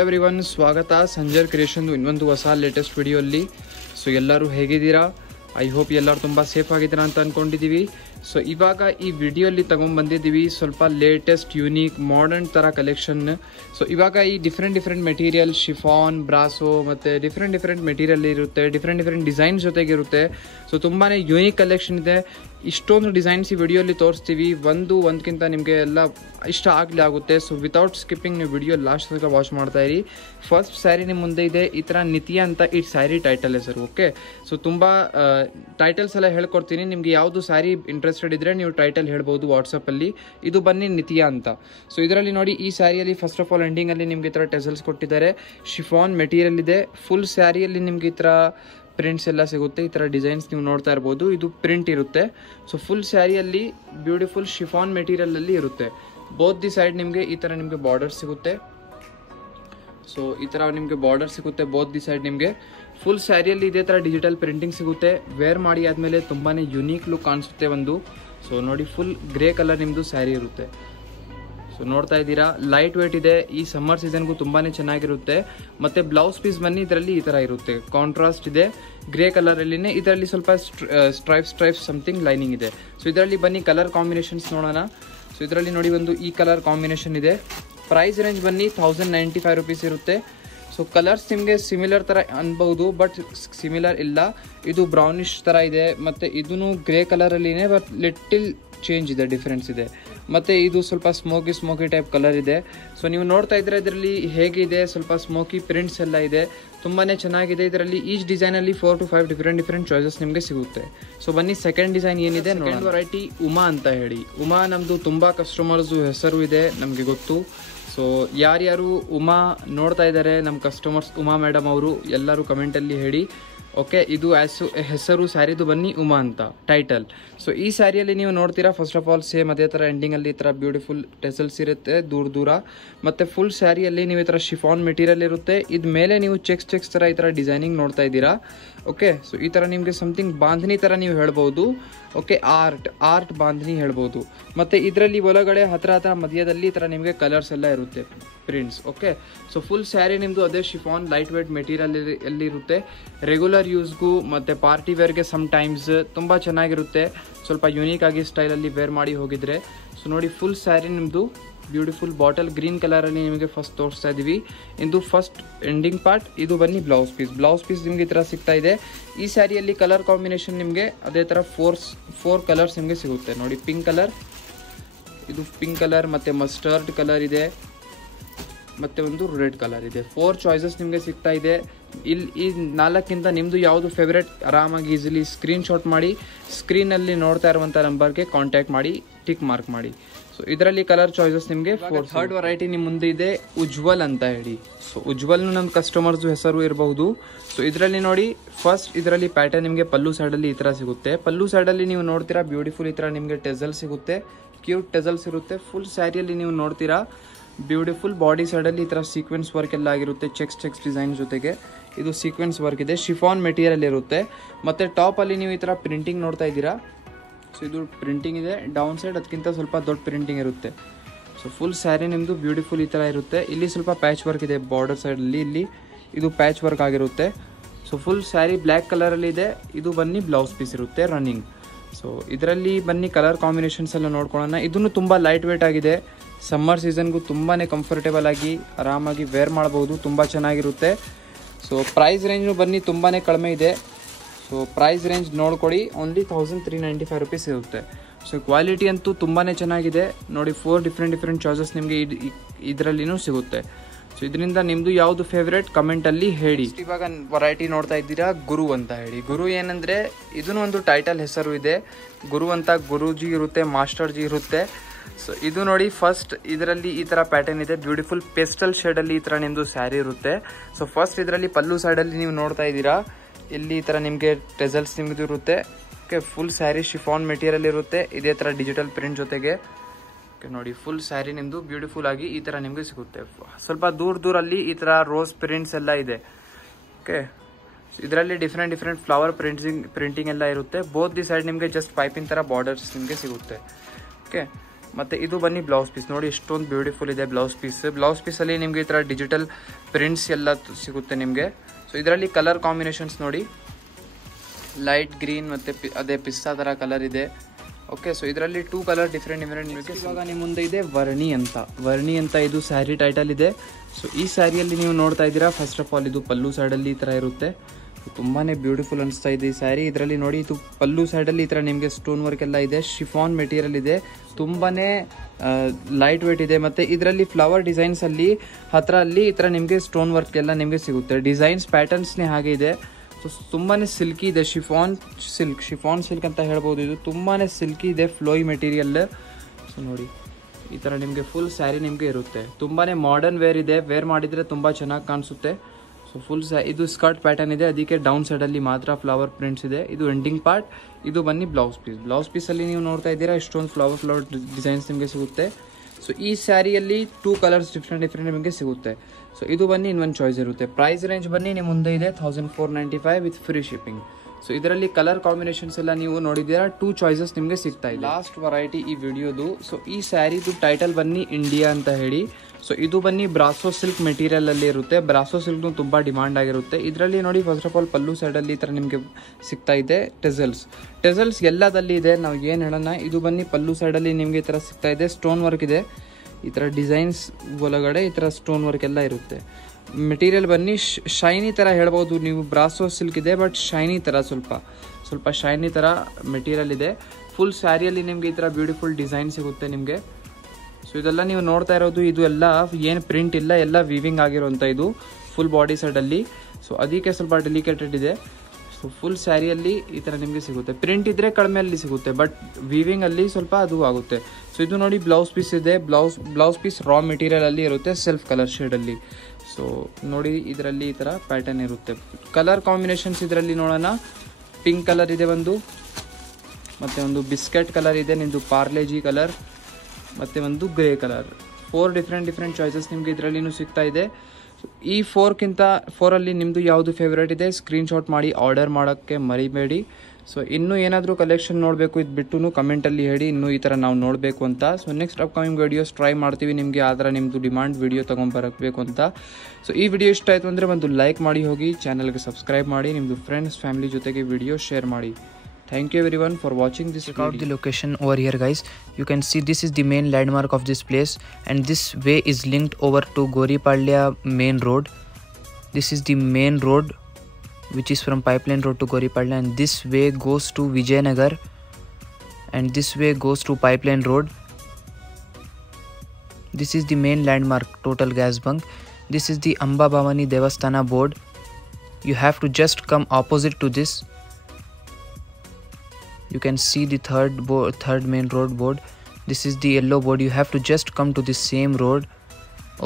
Hello everyone, ಸ್ವಾಗತ Sanjar creation ಇನ್ನೊಂದು ಹೊಸ ಲೇಟೆಸ್ಟ್ ವಿಡಿಯೋಲ್ಲಿ. ಸೊ ಎಲ್ಲರೂ ಹೇಗಿದ್ದೀರಾ? ಐ ಹೋಪ್ ಎಲ್ಲರೂ ತುಂಬ ಸೇಫ್ ಆಗಿದ್ದೀರಾ ಅಂತ ಅಂದ್ಕೊಂಡಿದ್ದೀವಿ. ಸೊ ಇವಾಗ ಈ ವಿಡಿಯೋಲಿ ತಗೊಂಡ್ಬಂದಿದ್ದೀವಿ ಸ್ವಲ್ಪ ಲೇಟೆಸ್ಟ್ ಯುನೀಕ್ ಮಾಡರ್ನ್ ಥರ ಕಲೆಕ್ಷನ್. ಸೊ ಇವಾಗ ಈ ಡಿಫ್ರೆಂಟ್ ಮೆಟೀರಿಯಲ್, ಶಿಫಾನ್, ಬ್ರಾಸೋ ಮತ್ತು ಡಿಫ್ರೆಂಟ್ ಮೆಟೀರಿಯಲ್ ಇರುತ್ತೆ, ಡಿಫ್ರೆಂಟ್ ಡಿಸೈನ್ಸ್ ಜೊತೆಗಿರುತ್ತೆ. ಸೊ ತುಂಬಾ ಯುನೀಕ್ ಕಲೆಕ್ಷನ್ ಇದೆ. ಇಷ್ಟೊಂದು ಡಿಸೈನ್ಸ್ ಈ ವಿಡಿಯೋಲಿ ತೋರಿಸ್ತೀವಿ, ಒಂದಕ್ಕಿಂತ ನಿಮಗೆ ಎಲ್ಲ ಇಷ್ಟ ಆಗುತ್ತೆ. ಸೊ ವಿತೌಟ್ ಸ್ಕಿಪ್ಪಿಂಗ್ ನೀವು ವಿಡಿಯೋ ಲಾಸ್ಟ್ ತನಕ ವಾಚ್ ಮಾಡ್ತಾ ಇರಿ. ಫಸ್ಟ್ ಸ್ಯಾರಿ ನಿಮ್ಮ ಮುಂದೆ ಇದೆ, ಈ ಥರ ನಿತ್ಯ ಅಂತ ಈ ಸ್ಯಾರಿ ಟೈಟಲ್ ಹೆಸರು. ಓಕೆ, ಸೊ ತುಂಬ ಟೈಟಲ್ಸ್ ಎಲ್ಲ ಹೇಳ್ಕೊಡ್ತೀನಿ. ನಿಮಗೆ ಯಾವುದು ಸ್ಯಾರಿ ಇಂಟ್ರೆಸ್ಟೆಡ್ ಇದ್ದರೆ ನೀವು ಟೈಟಲ್ ಹೇಳ್ಬೋದು ವಾಟ್ಸಪ್ಪಲ್ಲಿ. ಇದು ಬನ್ನಿ ನಿತ್ಯ ಅಂತ. ಸೊ ಇದರಲ್ಲಿ ನೋಡಿ, ಈ ಸ್ಯಾರಿಯಲ್ಲಿ ಫಸ್ಟ್ ಆಫ್ ಆಲ್ ಎಂಡಿಂಗಲ್ಲಿ ನಿಮಗೆ ಈ ಥರ ಟೆಸಲ್ಸ್ ಕೊಟ್ಟಿದ್ದಾರೆ. ಶಿಫಾನ್ ಮೆಟೀರಿಯಲ್ ಇದೆ. ಫುಲ್ ಸ್ಯಾರಿಯಲ್ಲಿ ನಿಮಗೆ ಈ ಥರ ಪ್ರಿಂಟ್ಸ್ ಎಲ್ಲ ಸಿಗುತ್ತೆ. ಈ ಥರ ಡಿಸೈನ್ಸ್ ನೀವು ನೋಡ್ತಾ ಇರ್ಬೋದು, ಇದು ಪ್ರಿಂಟ್ ಇರುತ್ತೆ. ಸೊ ಫುಲ್ ಸ್ಯಾರಿಯಲ್ಲಿ ಬ್ಯೂಟಿಫುಲ್ ಶಿಫಾನ್ ಮೆಟೀರಿಯಲಲ್ಲಿ ಇರುತ್ತೆ. ಬೋತ್ ದಿ ಸೈಡ್ ನಿಮಗೆ ಈ ಥರ ನಿಮಗೆ ಬಾರ್ಡರ್ ಸಿಗುತ್ತೆ. ಸೊ ಈ ಥರ ನಿಮಗೆ ಬಾರ್ಡರ್ ಸಿಗುತ್ತೆ ಬೋತ್ ದಿ ಸೈಡ್. ನಿಮಗೆ ಫುಲ್ ಸ್ಯಾರಿಯಲ್ಲಿ ಇದೇ ಥರ ಡಿಜಿಟಲ್ ಪ್ರಿಂಟಿಂಗ್ ಸಿಗುತ್ತೆ. ವೇರ್ ಮಾಡಿ ಆದಮೇಲೆ ತುಂಬಾ ಯುನೀಕ್ ಲುಕ್ ಕಾಣಿಸುತ್ತೆ ಒಂದು. ಸೊ ನೋಡಿ, ಫುಲ್ ಗ್ರೇ ಕಲರ್ ನಿಮ್ಮದು ಸ್ಯಾರಿ ಇರುತ್ತೆ. ಸೊ ನೋಡ್ತಾ ಇದ್ದೀರಾ, ಲೈಟ್ ವೇಟ್ ಇದೆ. ಈ ಸಮ್ಮರ್ ಸೀಸನ್ಗೂ ತುಂಬಾ ಚೆನ್ನಾಗಿರುತ್ತೆ. ಮತ್ತು ಬ್ಲೌಸ್ ಪೀಸ್ ಬನ್ನಿ ಇದರಲ್ಲಿ ಈ ಥರ ಇರುತ್ತೆ, ಕಾಂಟ್ರಾಸ್ಟ್ ಇದೆ, ಗ್ರೇ ಕಲರಲ್ಲಿನೇ. ಇದರಲ್ಲಿ ಸ್ವಲ್ಪ ಸ್ಟ್ರೈಪ್ಸ್ ಸಮಥಿಂಗ್ ಲೈನಿಂಗ್ ಇದೆ. ಸೊ ಇದರಲ್ಲಿ ಬನ್ನಿ ಕಲರ್ ಕಾಂಬಿನೇಷನ್ಸ್ ನೋಡೋಣ. ಸೊ ಇದರಲ್ಲಿ ನೋಡಿ, ಒಂದು ಈ ಕಲರ್ ಕಾಂಬಿನೇಷನ್ ಇದೆ. ಪ್ರೈಸ್ ರೇಂಜ್ ಬನ್ನಿ 1095 ರುಪೀಸ್ ಇರುತ್ತೆ. ಸೊ ಕಲರ್ಸ್ ನಿಮಗೆ ಸಿಮಿಲರ್ ಥರ ಅನ್ಬೋದು, ಬಟ್ ಸಿಮಿಲರ್ ಇಲ್ಲ. ಇದು ಬ್ರೌನಿಶ್ ಥರ ಇದೆ, ಮತ್ತು ಇದೂ ಗ್ರೇ ಕಲರಲ್ಲಿನೇ, ಬಟ್ ಲಿಟ್ಟಿಲ್ ಚೇಂಜ್ ಇದೆ, ಡಿಫ್ರೆನ್ಸ್ ಇದೆ. ಮತ್ತು ಇದು ಸ್ವಲ್ಪ ಸ್ಮೋಕಿ ಟೈಪ್ ಕಲರ್ ಇದೆ. ಸೊ ನೀವು ನೋಡ್ತಾ ಇದ್ರೆ ಇದರಲ್ಲಿ ಹೇಗಿದೆ, ಸ್ವಲ್ಪ ಸ್ಮೋಕಿ ಪ್ರಿಂಟ್ಸ್ ಎಲ್ಲ ಇದೆ, ತುಂಬಾ ಚೆನ್ನಾಗಿದೆ. ಇದರಲ್ಲಿ ಈಚ್ ಡಿಸೈನಲ್ಲಿ 4 to 5 ಡಿಫ್ರೆಂಟ್ ಚಾಯ್ಸಸ್ ನಿಮಗೆ ಸಿಗುತ್ತೆ. ಸೊ ಬನ್ನಿ ಸೆಕೆಂಡ್ ಡಿಸೈನ್ ಏನಿದೆ. ಸೆಕೆಂಡ್ ವೆರೈಟಿ ಉಮಾ ಅಂತ ಹೇಳಿ. ಉಮಾ ನಮ್ಮದು ತುಂಬ ಕಸ್ಟಮರ್ಸು ಹೆಸರು ಇದೆ, ನಮಗೆ ಗೊತ್ತು. ಸೊ ಯಾರ್ಯಾರು ಉಮಾ ನೋಡ್ತಾ ಇದ್ದಾರೆ ನಮ್ಮ ಕಸ್ಟಮರ್ಸ್, ಉಮಾ ಮೇಡಮ್ ಅವರು, ಎಲ್ಲರೂ ಕಮೆಂಟಲ್ಲಿ ಹೇಳಿ. ಓಕೆ, ಇದು ಹೆಸರು ಸ್ಯಾರಿದು ಬನ್ನಿ ಉಮಾ ಅಂತ ಟೈಟಲ್. ಸೊ ಈ ಸ್ಯಾರಿಯಲ್ಲಿ ನೀವು ನೋಡ್ತೀರಾ, ಫಸ್ಟ್ ಆಫ್ ಆಲ್ ಸೇಮ್ ಅದೇ ಥರ ಎಂಡಿಂಗಲ್ಲಿ ಈ ಥರ ಬ್ಯೂಟಿಫುಲ್ ಟೆಸಲ್ಸ್ ಇರುತ್ತೆ ದೂರ. ಮತ್ತು ಫುಲ್ ಸ್ಯಾರಿಯಲ್ಲಿ ನೀವು ಈ ಥರ ಶಿಫಾನ್ ಮೆಟೀರಿಯಲ್ ಇರುತ್ತೆ. ಇದು ಮೇಲೆ ನೀವು ಚೆಕ್ಸ್ ಥರ ಈ ಥರ ಡಿಸೈನಿಂಗ್ ನೋಡ್ತಾ ಇದ್ದೀರಾ. ಓಕೆ, ಸೊ ಈ ಥರ ನಿಮಗೆ ಸಮಥಿಂಗ್ ಬಾಂಧನಿ ಥರ ನೀವು ಹೇಳ್ಬೋದು. ಓಕೆ, ಆರ್ಟ್ ಬಾಂಧನಿ ಹೇಳ್ಬೋದು. ಮತ್ತು ಇದರಲ್ಲಿ ಒಳಗಡೆ ಹತ್ರ ಮಧ್ಯದಲ್ಲಿ ಈ ಥರ ನಿಮಗೆ ಕಲರ್ಸ್ ಎಲ್ಲ ಇರುತ್ತೆ, prints. Okay, so full sari ನಿಮ್ಮದು ಅದೇ ಶಿಫಾನ್ ಲೈಟ್ ವೇಟ್ ಮೆಟೀರಿಯಲ್ ಎಲ್ಲಿರುತ್ತೆ. ರೆಗ್ಯುಲರ್ ಯೂಸ್ಗೂ ಮತ್ತು ಪಾರ್ಟಿ ವೇರ್ಗೆ ಸಮ್ ಟೈಮ್ಸ್ ತುಂಬ ಚೆನ್ನಾಗಿರುತ್ತೆ. ಸ್ವಲ್ಪ ಯುನೀಕ್ ಆಗಿ ಸ್ಟೈಲಲ್ಲಿ ವೇರ್ ಮಾಡಿ ಹೋಗಿದ್ರೆ. ಸೊ ನೋಡಿ, ಫುಲ್ ಸ್ಯಾರಿ ನಿಮ್ಮದು ಬ್ಯೂಟಿಫುಲ್ ಬಾಟಲ್ ಗ್ರೀನ್ ಕಲರಲ್ಲಿ ನಿಮಗೆ ಫಸ್ಟ್ ತೋರಿಸ್ತಾ ಇದ್ದೀವಿ. ಇದು ಫಸ್ಟ್ ಎಂಡಿಂಗ್ ಪಾರ್ಟ್. ಇದು ಬನ್ನಿ ಬ್ಲೌಸ್ ಪೀಸ್ ನಿಮಗೆ ಈ ಥರ ಸಿಗ್ತಾ ಇದೆ. ಈ ಸ್ಯಾರಿಯಲ್ಲಿ ಕಲರ್ ಕಾಂಬಿನೇಷನ್ ನಿಮಗೆ ಅದೇ ಥರ ಫೋರ್ ಕಲರ್ಸ್ ನಿಮಗೆ ಸಿಗುತ್ತೆ. ನೋಡಿ, ಪಿಂಕ್ ಕಲರ್, ಇದು ಪಿಂಕ್ ಕಲರ್, ಮತ್ತು ಮಸ್ಟರ್ಡ್ ಕಲರ್ ಇದೆ, ಮತ್ತು ಒಂದು ರೆಡ್ ಕಲರ್ ಇದೆ. 4 ಚಾಯ್ಸಸ್ ನಿಮಗೆ ಸಿಗ್ತಾ ಇದೆ. ಇಲ್ಲಿ ಈ 4ಕ್ಕಿಂತ ನಿಮ್ಮದು ಯಾವುದು ಫೇವ್ರೇಟ್ ಆರಾಮಾಗಿ ಈಸಿಲಿ ಸ್ಕ್ರೀನ್ಶಾಟ್ ಮಾಡಿ ಸ್ಕ್ರೀನಲ್ಲಿ ನೋಡ್ತಾ ಇರುವಂಥ ನಂಬರ್ಗೆ ಕಾಂಟ್ಯಾಕ್ಟ್ ಮಾಡಿ, ಟಿಕ್ ಮಾರ್ಕ್ ಮಾಡಿ. ಸೊ ಇದರಲ್ಲಿ ಕಲರ್ ಚಾಯ್ಸಸ್ ನಿಮಗೆ 4. ಥರ್ಡ್ ವೆರೈಟಿ ನಿಮ್ಮ ಮುಂದೆ ಇದೆ, ಉಜ್ವಲ್ ಅಂತ ಹೇಳಿ. ಸೊ ಉಜ್ವಲ್ನು ನಮ್ಮ ಕಸ್ಟಮರ್ಸ್ ಹೆಸರು ಇರಬಹುದು. ಸೊ ಇದರಲ್ಲಿ ನೋಡಿ, ಫಸ್ಟ್ ಇದರಲ್ಲಿ ಪ್ಯಾಟರ್ನ್ ನಿಮಗೆ ಪಲ್ಲು ಸೈಡಲ್ಲಿ ಈ ಥರ ಸಿಗುತ್ತೆ. ಪಲ್ಲು ಸೈಡಲ್ಲಿ ನೀವು ನೋಡ್ತೀರಾ ಬ್ಯೂಟಿಫುಲ್ ಈ ಥರ ನಿಮಗೆ ಟೆಸಲ್ ಸಿಗುತ್ತೆ, ಕ್ಯೂಟ್ ಟೆಸಲ್ಸ್ ಇರುತ್ತೆ. ಫುಲ್ ಸ್ಯಾರಿಯಲ್ಲಿ ನೀವು ನೋಡ್ತೀರಾ ಬ್ಯೂಟಿಫುಲ್ ಬಾಡಿ ಸೈಡಲ್ಲಿ ಈ ಥರ ಸೀಕ್ವೆನ್ಸ್ ವರ್ಕ್ ಎಲ್ಲ ಆಗಿರುತ್ತೆ, ಚೆಕ್ಸ್ ಡಿಸೈನ್ ಜೊತೆಗೆ. ಇದು ಸೀಕ್ವೆನ್ಸ್ ವರ್ಕ್ ಇದೆ, ಶಿಫಾನ್ ಮೆಟೀರಿಯಲ್ ಇರುತ್ತೆ. ಮತ್ತು ಟಾಪಲ್ಲಿ ನೀವು ಈ ಥರ ಪ್ರಿಂಟಿಂಗ್ ನೋಡ್ತಾ ಇದ್ದೀರಾ. ಸೊ ಇದು ಪ್ರಿಂಟಿಂಗ್ ಇದೆ ಡೌನ್ ಸೈಡ್, ಅದಕ್ಕಿಂತ ಸ್ವಲ್ಪ ದೊಡ್ಡ ಪ್ರಿಂಟಿಂಗ್ ಇರುತ್ತೆ. ಸೊ ಫುಲ್ ಸ್ಯಾರಿ ನಿಮ್ಮದು ಬ್ಯೂಟಿಫುಲ್ ಈ ಥರ ಇರುತ್ತೆ. ಇಲ್ಲಿ ಸ್ವಲ್ಪ ಪ್ಯಾಚ್ ವರ್ಕ್ ಇದೆ ಬಾರ್ಡರ್ ಸೈಡಲ್ಲಿ, ಇಲ್ಲಿ ಇದು ಪ್ಯಾಚ್ ವರ್ಕ್ ಆಗಿರುತ್ತೆ. ಸೊ ಫುಲ್ ಸ್ಯಾರಿ ಬ್ಲ್ಯಾಕ್ ಕಲರಲ್ಲಿ ಇದೆ. ಇದು ಬನ್ನಿ ಬ್ಲೌಸ್ ಪೀಸ್ ಇರುತ್ತೆ ರನ್ನಿಂಗ್. ಸೊ ಇದರಲ್ಲಿ ಬನ್ನಿ ಕಲರ್ ಕಾಂಬಿನೇಷನ್ಸ್ ಎಲ್ಲ ನೋಡ್ಕೊಳ್ಳೋಣ. ಇದನ್ನು ತುಂಬ ಲೈಟ್ ವೇಟ್ ಆಗಿದೆ, ಸಮ್ಮರ್ ಸೀಸನ್ಗೂ ತುಂಬಾ ಕಂಫರ್ಟೇಬಲ್ ಆಗಿ ಆರಾಮಾಗಿ ವೇರ್ ಮಾಡ್ಬೋದು, ತುಂಬ ಚೆನ್ನಾಗಿರುತ್ತೆ. ಸೊ ಪ್ರೈಸ್ ರೇಂಜು ಬನ್ನಿ ತುಂಬಾ ಕಡಿಮೆ ಇದೆ. ಸೊ ಪ್ರೈಸ್ ರೇಂಜ್ ನೋಡ್ಕೊಳ್ಳಿ, ಓನ್ಲಿ 1395 ರುಪೀಸ್ ಇರುತ್ತೆ. ಸೊ ಕ್ವಾಲಿಟಿ ಅಂತೂ ತುಂಬಾ ಚೆನ್ನಾಗಿದೆ. ನೋಡಿ, 4 ಡಿಫ್ರೆಂಟ್ ಚಾಯ್ಸಸ್ ನಿಮಗೆ ಇದರಲ್ಲಿನೂ ಸಿಗುತ್ತೆ. ಸೊ ಇದರಿಂದ ನಿಮ್ಮದು ಯಾವುದು ಫೇವ್ರೇಟ್ ಕಮೆಂಟಲ್ಲಿ ಹೇಳಿ. ಇವಾಗ ವೆರೈಟಿ ನೋಡ್ತಾ ಇದ್ದೀರಾ, ಗುರು ಅಂತ ಹೇಳಿ. ಗುರು ಏನಂದರೆ ಇದೂ ಒಂದು ಟೈಟಲ್ ಹೆಸರು ಇದೆ. ಗುರು ಅಂತ ಗುರುಜಿ ಇರುತ್ತೆ, ಮಾಸ್ಟರ್ ಜಿ ಇರುತ್ತೆ. ಸೊ ಇದು ನೋಡಿ, ಫಸ್ಟ್ ಇದರಲ್ಲಿ ಈ ಥರ ಪ್ಯಾಟರ್ನ್ ಇದೆ, ಬ್ಯೂಟಿಫುಲ್ ಪೇಸ್ಟಲ್ ಶೇಡಲ್ಲಿ ಈ ಥರ ನಿಮ್ಮದು ಸ್ಯಾರಿ ಇರುತ್ತೆ. ಸೊ ಫಸ್ಟ್ ಇದರಲ್ಲಿ ಪಲ್ಲು ಸೈಡಲ್ಲಿ ನೀವು ನೋಡ್ತಾ ಇದ್ದೀರಾ, ಇಲ್ಲಿ ಈ ಥರ ನಿಮಗೆ ಟೆಸಲ್ಸ್ ನಿಮ್ಮದು ಇರುತ್ತೆ. Okay, full sari chiffon material ಇರುತ್ತೆ, ಇದೇ ಥರ ಡಿಜಿಟಲ್ ಪ್ರಿಂಟ್ ಜೊತೆಗೆ. ಓಕೆ ನೋಡಿ, ಫುಲ್ ಸ್ಯಾರಿ ನಿಮ್ಮದು ಬ್ಯೂಟಿಫುಲ್ ಆಗಿ ಈ ಥರ ನಿಮಗೆ ಸಿಗುತ್ತೆ. ಸ್ವಲ್ಪ ದೂರಲ್ಲಿ ಈ ಥರ ರೋಸ್ ಪ್ರಿಂಟ್ಸ್ ಎಲ್ಲ ಇದೆ. ಓಕೆ, ಇದರಲ್ಲಿ ಡಿಫ್ರೆಂಟ್ ಫ್ಲವರ್ ಪ್ರಿಂಟಿಂಗ್ ಎಲ್ಲ ಇರುತ್ತೆ. ಬೋತ್ ದಿ ಸೈಡ್ ನಿಮಗೆ ಜಸ್ಟ್ ಪೈಪಿಂಗ್ ಥರ ಬಾರ್ಡರ್ಸ್ ನಿಮಗೆ ಸಿಗುತ್ತೆ. ಓಕೆ, ಮತ್ತು ಇದು ಬನ್ನಿ ಬ್ಲೌಸ್ ಪೀಸ್. ನೋಡಿ ಎಷ್ಟೊಂದು ಬ್ಯೂಟಿಫುಲ್ ಇದೆ ಬ್ಲೌಸ್ ಪೀಸ್. ಬ್ಲೌಸ್ ಪೀಸಲ್ಲಿ ನಿಮಗೆ ಈ ಥರ ಡಿಜಿಟಲ್ ಪ್ರಿಂಟ್ಸ್ ಎಲ್ಲ ಸಿಗುತ್ತೆ ನಿಮಗೆ. ಸೊ ಇದರಲ್ಲಿ ಕಲರ್ ಕಾಂಬಿನೇಷನ್ಸ್ ನೋಡಿ, ಲೈಟ್ ಗ್ರೀನ್ ಮತ್ತು ಅದೇ ಪಿಸ್ತಾ ಥರ ಕಲರ್ ಇದೆ. ಓಕೆ, ಸೊ ಇದರಲ್ಲಿ 2 ಕಲರ್ ಡಿಫ್ರೆಂಟ್ ನಿಮಗೆ. ಇವಾಗ ನಿಮ್ಮ ಮುಂದೆ ಇದೆ ವರ್ಣಿ ಅಂತ ಇದು ಸ್ಯಾರಿ ಟೈಟಲ್ ಇದೆ. ಸೊ ಈ ಸ್ಯಾರಿಯಲ್ಲಿ ನೀವು ನೋಡ್ತಾ ಇದ್ದೀರಾ, ಫಸ್ಟ್ ಆಫ್ ಆಲ್ ಇದು ಪಲ್ಲು ಸೈಡಲ್ಲಿ ಈ ಥರ ಇರುತ್ತೆ. ತುಂಬಾ ಬ್ಯೂಟಿಫುಲ್ ಅನಿಸ್ತಾ ಇದೆ ಈ ಸ್ಯಾರಿ. ಇದರಲ್ಲಿ ನೋಡಿ, ಇದು ಪಲ್ಲು ಸೈಡಲ್ಲಿ ಈ ಥರ ನಿಮಗೆ ಸ್ಟೋನ್ ವರ್ಕ್ ಎಲ್ಲ ಇದೆ, ಶಿಫಾನ್ ಮೆಟೀರಿಯಲ್ ಇದೆ, ತುಂಬಾ ಲೈಟ್ ವೇಟ್ ಇದೆ. ಮತ್ತು ಇದರಲ್ಲಿ ಫ್ಲವರ್ ಡಿಸೈನ್ಸಲ್ಲಿ ಹತ್ರ ಅಲ್ಲಿ ಈ ಥರ ನಿಮಗೆ ಸ್ಟೋನ್ ವರ್ಕ್ ಎಲ್ಲ ನಿಮಗೆ ಸಿಗುತ್ತೆ. ಡಿಸೈನ್ಸ್ ಪ್ಯಾಟರ್ನ್ಸ್ನೇ ಹಾಗೆ ಇದೆ. ಸೊ ತುಂಬಾ ಸಿಲ್ಕಿ ಇದೆ, ಶಿಫಾನ್ ಸಿಲ್ಕ್ ಅಂತ ಹೇಳ್ಬೋದು. ಇದು ತುಂಬಾ ಸಿಲ್ಕಿ ಇದೆ, ಫ್ಲೋಯಿ ಮೆಟೀರಿಯಲ್. ಸೊ ನೋಡಿ ಈ ಥರ ನಿಮಗೆ ಫುಲ್ ಸ್ಯಾರಿ ನಿಮಗೆ ಇರುತ್ತೆ. ತುಂಬಾ ಮಾಡರ್ನ್ ವೇರ್ ಇದೆ, ವೇರ್ ಮಾಡಿದರೆ ತುಂಬ ಚೆನ್ನಾಗಿ ಕಾಣಿಸುತ್ತೆ. ಸೊ ಫುಲ್ ಇದು ಸ್ಕರ್ಟ್ ಪ್ಯಾಟರ್ನ್ ಇದೆ, ಅದಕ್ಕೆ ಡೌನ್ ಸೈಡಲ್ಲಿ ಮಾತ್ರ ಫ್ಲವರ್ ಪ್ರಿಂಟ್ಸ್ ಇದೆ. ಇದು ಎಂಡಿಂಗ್ ಪಾರ್ಟ್. ಇದು ಬನ್ನಿ ಬ್ಲೌಸ್ ಪೀಸಲ್ಲಿ ನೀವು ನೋಡ್ತಾ ಇದ್ದೀರಾ, ಇಷ್ಟೊಂದು ಫ್ಲವರ್ ಡಿಸೈನ್ಸ್ ನಿಮಗೆ ಸಿಗುತ್ತೆ. ಸೊ ಈ ಸ್ಯಾರಿಯಲ್ಲಿ 2 ಕಲರ್ಸ್ ಡಿಫ್ರೆಂಟ್ ನಿಮಗೆ ಸಿಗುತ್ತೆ. ಸೊ ಇದು ಬನ್ನಿ ಇನ್ನೊಂದು ಚಾಯ್ಸ್ ಇರುತ್ತೆ. ಪ್ರೈಸ್ ರೇಂಜ್ ಬನ್ನಿ ನಿಮ್ಮ ಮುಂದೆ ಇದೆ 1495 ವಿತ್ ಫ್ರೀ ಶಿಪ್ಪಿಂಗ್. ಸೊ ಇದರಲ್ಲಿ ಕಲರ್ ಕಾಂಬಿನೇಷನ್ಸ್ ಎಲ್ಲ ನೀವು ನೋಡಿದ್ದೀರಾ, 2 ಚಾಯ್ಸಸ್ ನಿಮಗೆ ಸಿಗ್ತಾ ಇದೆ. ಲಾಸ್ಟ್ ವೆರೈಟಿ ಈ ವಿಡಿಯೋದು. ಸೊ ಈ ಸ್ಯಾರಿದು ಟೈಟಲ್ ಬನ್ನಿ ಇಂಡಿಯಾ ಅಂತ ಹೇಳಿ. ಸೊ ಇದು ಬನ್ನಿ ಬ್ರಾಸೋ ಸಿಲ್ಕ್ ಮೆಟೀರಿಯಲ್ ಅಲ್ಲಿ ಇರುತ್ತೆ. ಬ್ರಾಸೋ ಸಿಲ್ಕ್ ತುಂಬಾ ಡಿಮಾಂಡ್ ಆಗಿರುತ್ತೆ. ಇದರಲ್ಲಿ ನೋಡಿ, ಫಸ್ಟ್ ಆಫ್ ಆಲ್ ಪಲ್ಲು ಸೈಡಲ್ಲಿ ಈ ಥರ ನಿಮಗೆ ಸಿಗ್ತಾ ಇದೆ. ಟೆಸಲ್ಸ್ ಎಲ್ಲದಲ್ಲಿ ಇದೆ, ನಾವು ಏನು ಹೇಳೋಣ. ಇದು ಬನ್ನಿ ಪಲ್ಲು ಸೈಡಲ್ಲಿ ನಿಮಗೆ ಈ ಥರ ಸಿಗ್ತಾ ಇದೆ, ಸ್ಟೋನ್ ವರ್ಕ್ ಇದೆ, ಈ ಥರ ಡಿಸೈನ್ಸ್ ಒಳಗಡೆ ಈ ಥರ ಸ್ಟೋನ್ ವರ್ಕ್ ಎಲ್ಲ ಇರುತ್ತೆ. ಮೆಟೀರಿಯಲ್ ಬನ್ನಿ ಶೈನಿ ಥರ ಹೇಳ್ಬೋದು ನೀವು. ಬ್ರಾಸೋ ಸಿಲ್ಕ್ ಇದೆ, ಬಟ್ ಶೈನಿ ಥರ ಸ್ವಲ್ಪ ಶೈನಿ ಥರ ಮೆಟೀರಿಯಲ್ ಇದೆ. ಫುಲ್ ಸ್ಯಾರಿಯಲ್ಲಿ ನಿಮಗೆ ಈ ಥರ ಬ್ಯೂಟಿಫುಲ್ ಡಿಸೈನ್ ಸಿಗುತ್ತೆ ನಿಮಗೆ. ಸೊ ಇದೆಲ್ಲ ನೀವು ನೋಡ್ತಾ ಇರೋದು, ಇದು ಎಲ್ಲ ಏನು ಪ್ರಿಂಟ್ ಇಲ್ಲ, ಎಲ್ಲ ವೀವಿಂಗ್ ಆಗಿರೋಂಥ ಇದು ಫುಲ್ ಬಾಡಿ ಸೈಡಲ್ಲಿ. ಸೊ ಅದಕ್ಕೆ ಸ್ವಲ್ಪ ಡೆಲಿಕೇಟೆಡ್ ಇದೆ. ಸೊ ಫುಲ್ ಸ್ಯಾರಿಯಲ್ಲಿ ಈ ಥರ ನಿಮಗೆ ಸಿಗುತ್ತೆ. ಪ್ರಿಂಟ್ ಇದ್ದರೆ ಕಡಿಮೆಯಲ್ಲಿ ಸಿಗುತ್ತೆ, ಬಟ್ ವೀವಿಂಗಲ್ಲಿ ಸ್ವಲ್ಪ ಅದು ಆಗುತ್ತೆ. ಸೊ ಇದು ನೋಡಿ ಬ್ಲೌಸ್ ಪೀಸ್ ಇದೆ. ಬ್ಲೌಸ್ ಪೀಸ್ ರಾ ಮೆಟೀರಿಯಲಲ್ಲಿ ಇರುತ್ತೆ, ಸೆಲ್ಫ್ ಕಲರ್ ಶೇಡಲ್ಲಿ. ಸೊ ನೋಡಿ ಇದರಲ್ಲಿ ಈ ಥರ ಪ್ಯಾಟರ್ನ್ ಇರುತ್ತೆ. ಕಲರ್ ಕಾಂಬಿನೇಷನ್ಸ್ ಇದರಲ್ಲಿ ನೋಡೋಣ. ಪಿಂಕ್ ಕಲರ್ ಇದೆ ಒಂದು, ಮತ್ತು ಒಂದು ಬಿಸ್ಕೆಟ್ ಕಲರ್ ಇದೆ, ನಿಮ್ಮದು ಪಾರ್ಲೇಜಿ ಕಲರ್, ಮತ್ತು ಒಂದು ಗ್ರೇ ಕಲರ್. 4 ಡಿಫ್ರೆಂಟ್ ಚಾಯ್ಸಸ್ ನಿಮಗೆ ಇದರಲ್ಲಿನೂ ಸಿಗ್ತಾ ಇದೆ. ಈ 4ಅಲ್ಲಿ ನಿಮ್ಮದು ಯಾವುದು ಫೇವ್ರೇಟ್ ಇದೆ ಸ್ಕ್ರೀನ್ಶಾಟ್ ಮಾಡಿ ಆರ್ಡರ್ ಮಾಡೋಕ್ಕೆ ಮರಿಬೇಡಿ. ಸೊ ಇನ್ನೂ ಏನಾದರೂ ಕಲೆಕ್ಷನ್ ನೋಡಬೇಕು ಇದು ಬಿಟ್ಟು ಕಮೆಂಟಲ್ಲಿ ಹೇಳಿ, ಇನ್ನೂ ಈ ಥರ ನಾವು ನೋಡಬೇಕು ಅಂತ. So next upcoming videos try ಮಾಡ್ತೀವಿ ನಿಮಗೆ ಆ ಥರ ನಿಮ್ಮದು ಡಿಮಾಂಡ್ ವೀಡಿಯೋ ತೊಗೊಂಬರಬೇಕು ಅಂತ. ಸೊ ಈ ವಿಡಿಯೋ ಇಷ್ಟ ಆಯಿತು ಅಂದರೆ ಒಂದು ಲೈಕ್ ಮಾಡಿ ಹೋಗಿ, ಚಾನಲ್ಗೆ ಸಬ್ಸ್ಕ್ರೈಬ್ ಮಾಡಿ, ನಿಮ್ಮದು ಫ್ರೆಂಡ್ಸ್ ಫ್ಯಾಮಿಲಿ ಜೊತೆಗೆ ವಿಡಿಯೋ ಶೇರ್ ಮಾಡಿ. Thank you everyone for watching this video. Check out the location over here guys. You can see this is the main landmark of this place, and this way is linked over to Goripalya main road. This is the main road which is from Pipeline Road to Goripalya, and this way goes to Vijayanagar, and this way goes to Pipeline Road. This is the main landmark, total gas bunk. This is the Amba Bhavani Devasthana board. You have to just come opposite to this. You can see the third main road board. This is the yellow board. You have to just come to the same road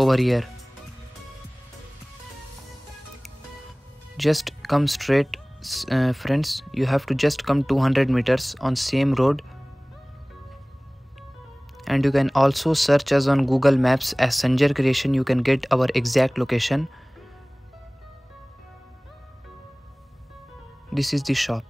over here. Just come straight, friends. You have to just come 200 meters on same road. And you can also search us on Google Maps as Sanjar Creation. You can get our exact location. This is the shop.